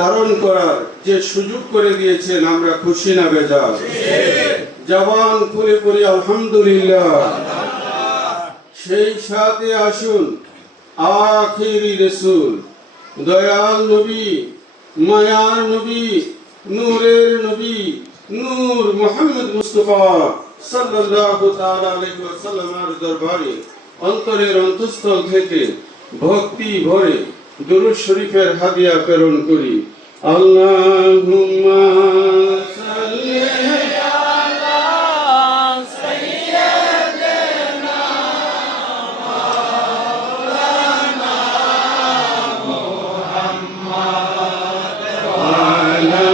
ধারণ করার যে সুযোগ করে দিয়েছেন, আমরা খুশি না বেজার? জবান খুলে পড়ি আলহামদুলিল্লাহ। সেই সাথে আসুন আখিরি রাসূল, দয়াল নবী, মায়ার নবী, নূরের নবী, নূর মুহাম্মদ মুস্তাফা সাল্লাল্লাহু তাআলা আলাইহি ওয়াসাল্লামের দরবারে অন্তরের অন্তঃস্থল থেকে ভক্তি ভরে দুরূদ শরীফের হাদিয়া প্রেরণ করি। আল্লাহুম্মা সাল্লি আলা সাইয়্যিদিনা মাওলানা মুহাম্মদ ওয়া আলা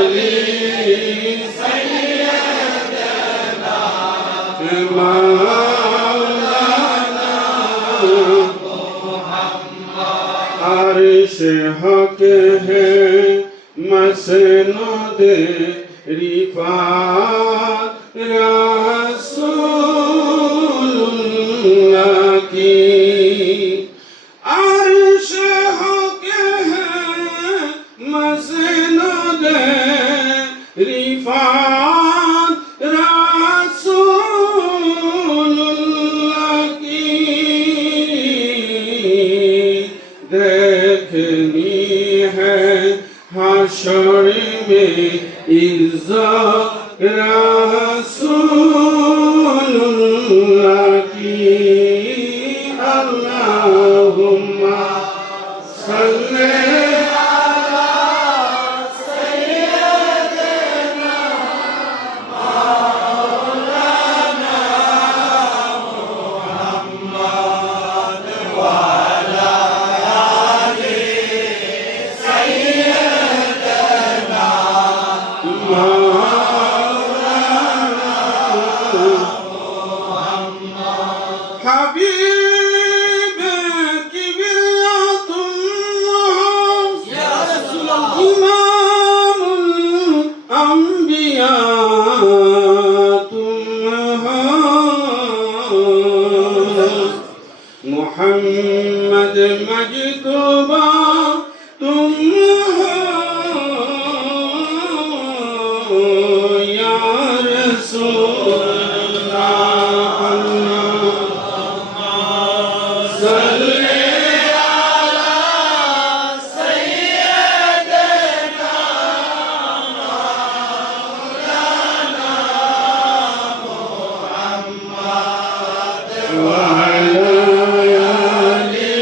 আলি সাইয়্যিদিনা মাওলানা अर्श हक है मसनद रिफात रसूलुल्लाह की। अर्श हक है मसनद रिफात रसूलुल्लाह की। देखनी है हाशर में इज्जत रसूलुल्लाह की। अल्लाहुम्मा सल्ली अला सय्यिदिना मौलाना मुहम्मद वा حبيب كبرياء يا رسول الله إمام الأنبياء محمد مجتبى तुम हो या रसूल अल्लाह सल्ले अला सय्यिदिना मौलाना मुहम्मद वा अला आलि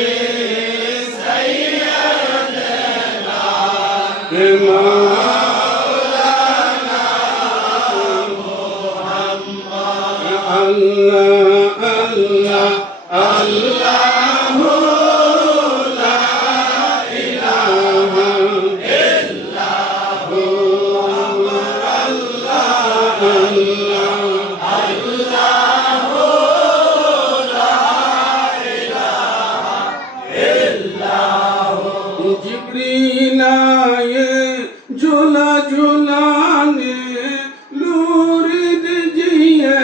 सय्यिदिना मौलाना मुहम्मद। अल्लाह अल्लाह अल्लाहु ला इलाहा इल्लल्लाहु अल्लाह अल्लाह अल्लाहु ला इलाहा इल्लल्लाहु। जिब्रील आए झूला झूलाने नूर दीजिए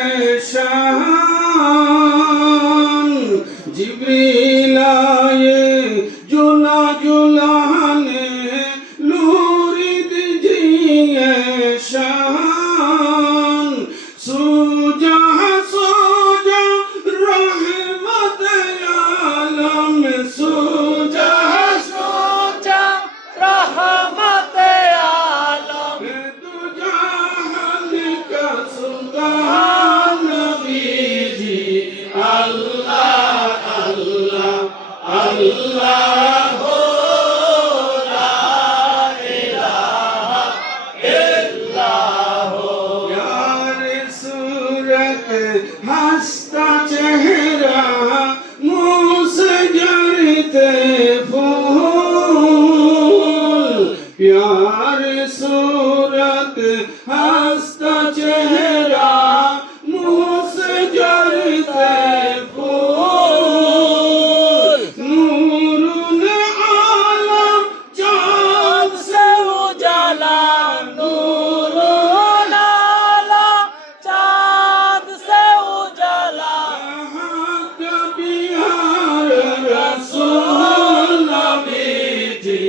शान। जिब्रील आए झूला झूलाने नूर दीजिए शान। सूजा सूजा रहमत आलम सूजा सूजा रहमत आलम दो जहान का सुल्तान नबी जी। अल्लाह अल्लाह अल्लाह ला इलाहा इल्लल्लाह। यार सूरत हंसता चेहरा मुँह से जरते फूल। प्यार सूरत हंसता चेहरा मुँह से जरते फूल। नूरुल आलम चाँद से उजाला नूरुल आलम चाँद से उजाला। यहाँ का बिहार रसूल नबी जी।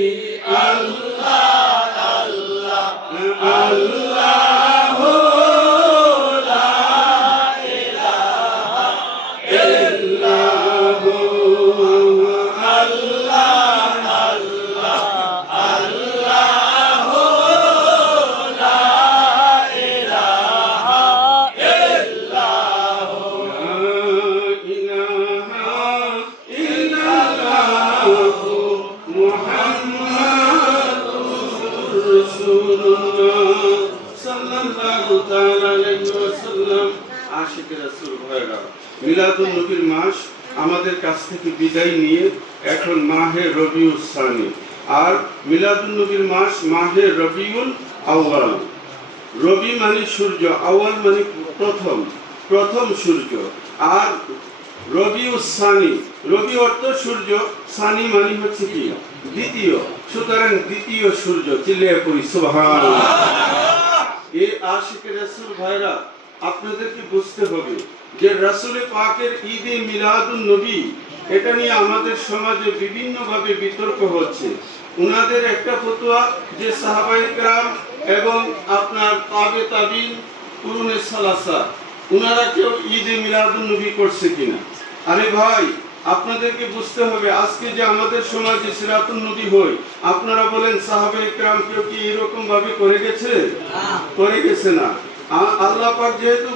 মিলাদুন নবীর মাস আমাদের কাছ থেকে বিদায় নিয়ে এখন মাহে রবিউল সানি, আর মিলাদুন নবীর মাস মাহে রবিউল আউয়াল। রবি মানে সূর্য, আউয়াল মানে প্রথম সূর্য, আর রবিউল সানি, রবি অর্থ সূর্য, সানি মানে হচ্ছে কি দ্বিতীয়, সুতরাং দ্বিতীয় সূর্য। চিল্লিয়ে পড়ি সুবহানাল্লাহ। এই আশিকে রাসূল ভাইরা, আপনাদেরকে বুঝতে হবে যে রাসূল পাকের ঈদে মিলাদুন নবী, এটা নিয়ে আমাদের সমাজে বিভিন্নভাবে বিতর্ক হচ্ছে। উনাদের একটা ফতোয়া যে সাহাবায়ে কেরাম এবং আপনার তাবে তাবিন, কুরুনে সালাসা, উনারা কেউ ঈদে মিলাদুন নবী করছে কিনা। আরে ভাই, আপনাদেরকে বুঝতে হবে আজকে যে আমাদের সমাজে সিরাতুন নবী হয়, আপনারা বলেন সাহাবায়ে কেরাম কেউ কি এরকম ভাবে করে গেছে? করে গেছে না। আল্লাহ পাক যেহেতু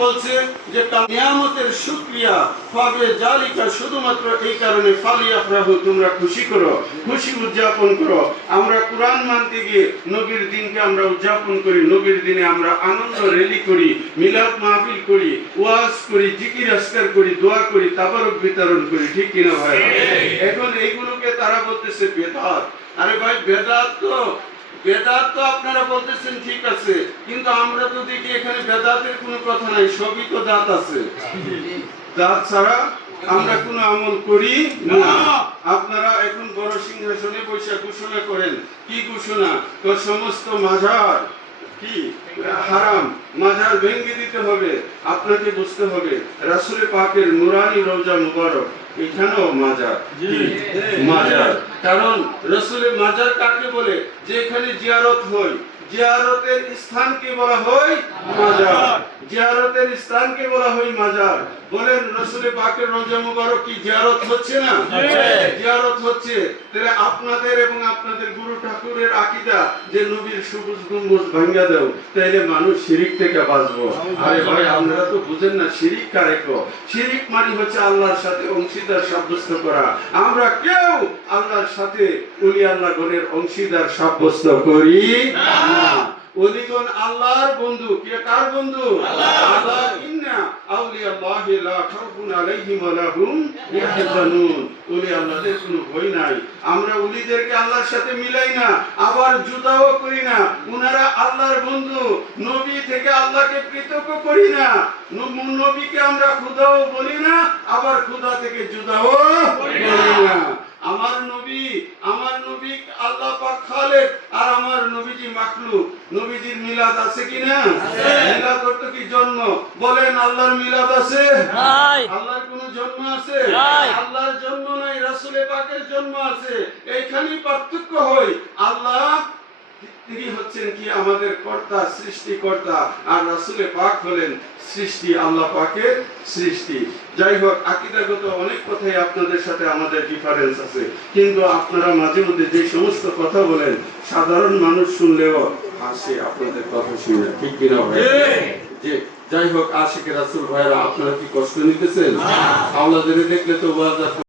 বলছে যে নিয়ামতের শুকরিয়া পাবে জালিকা, শুধুমাত্র এই কারণে ফালিয়াফরাহু, তোমরা খুশি করো, খুশি উদযাপন করো। আমরা কোরআন মানতে গিয়ে নবীর দিনকে আমরা উদযাপন করি, নবীর দিনে আমরা আনন্দ র্যালি করি, মিলাদ মাহফিল করি, ওয়াজ করি, জিকির আজকার করি, দোয়া করি, তাবারক বিতরণ করি, ঠিক কিনা ভাই? এখন এইগুলোকে তারা বলতেছে বেদাত। আরে ভাই, বেদাত তো আপনারা বলতেছেন ঠিক আছে, কিন্তু আমরা তো দেখি এখানে বেদাতের কোনো কথা নাই, সবই তো দাঁত আছে। দাঁত ছাড়া আমরা কোনো আমল করি না। আপনারা এখন বড় সিংহাসনে বসে ঘোষণা করেন, কি ঘোষণা? তো সমস্ত মাজার কি হারাম, মাজার ভেঙে দিতে হবে। আপনাকে বুঝতে হবে রাসূল পাকের নূরানি রওজা মুবারক, এখানেও মাজার, মাজার। কারণ রাসূলের মাজার কাকে বলে? যেখানে জিয়ারত হয়, জিয়ারতের স্থানকে বলা হয় মাজার, জিয়ারতের স্থানকে বলা হয় মাজার। বলেন রাসূল পাকের রওজা মুবারক কি জিয়ারত হচ্ছে না? জিয়ারত হচ্ছে। তাহলে আপনাদের এবং আপনাদের গুরু ঠাকুরের আকীদা যে নবীর সবুজ গম্বুজ ভাঙা দাও, তাইলে মানুষ শিরিক থেকে বাঁচবো। আরে ভাই, আপনারা তো বুঝেন না শিরিক কারে কয়। শিরিক মানে হচ্ছে আল্লাহর সাথে অংশীদার সাব্যস্ত করা। আমরা কেউ আল্লাহর সাথে ওলি আল্লাহ গণের অংশীদার সাব্যস্ত করি না। ওলিগণ আল্লাহর বন্ধু। কে কার বন্ধু? আল্লাহ। ইন্না আউলিয়াল্লাহি লা খাউফুন আলাইহিম ওয়া লা হুম ইয়াহজানুন। ওলি আল্লাহদের কোনো ভয় নাই। আমরা ওলিদেরকে আল্লাহর সাথে মিলাই না, আবার জুদাও করি না। উনারা আল্লাহর বন্ধু। নবী থেকে আল্লাহকে পৃথক করি না। নবীকে আমরা খোদাও বলি না, আবার খোদা থেকে জুদাও করি না। আমার নবী আল্লাহ পাক খালেক, আর আমার নবীজি মাখলুক। নবীজির মিলাদ আছে কিনা? মিলাদ অর্থ কি? জন্ম। বলেন আল্লাহর মিলাদ আছে? নাই। আল্লাহর কোন জন্ম আছে? নাই। আল্লাহর জন্ম নাই, রাসূল পাকের জন্ম আছে। এইখানেই পার্থক্য হয়। আল্লাহ তিনি হচ্ছেন কি আমাদের কর্তা, সৃষ্টিকর্তা, আর রাসূল পাক হলেন সৃষ্টি, আল্লাহ পাকের সৃষ্টি। যাই হোক, আকীদাগত অনেক কথাই আপনাদের সাথে আমাদের ডিফারেন্স আছে, কিন্তু আপনারা মাঝে মধ্যে যে সমস্ত কথা বলেন সাধারণ মানুষ শুনলেও হাসে আপনাদের কথা শুনে, ঠিক কিনা ভাই? যে যাই হোক, আশিকে রাসূল ভাইরা, আপনারা কি কষ্ট নিতেছেন? আওলাদের দেখলে তো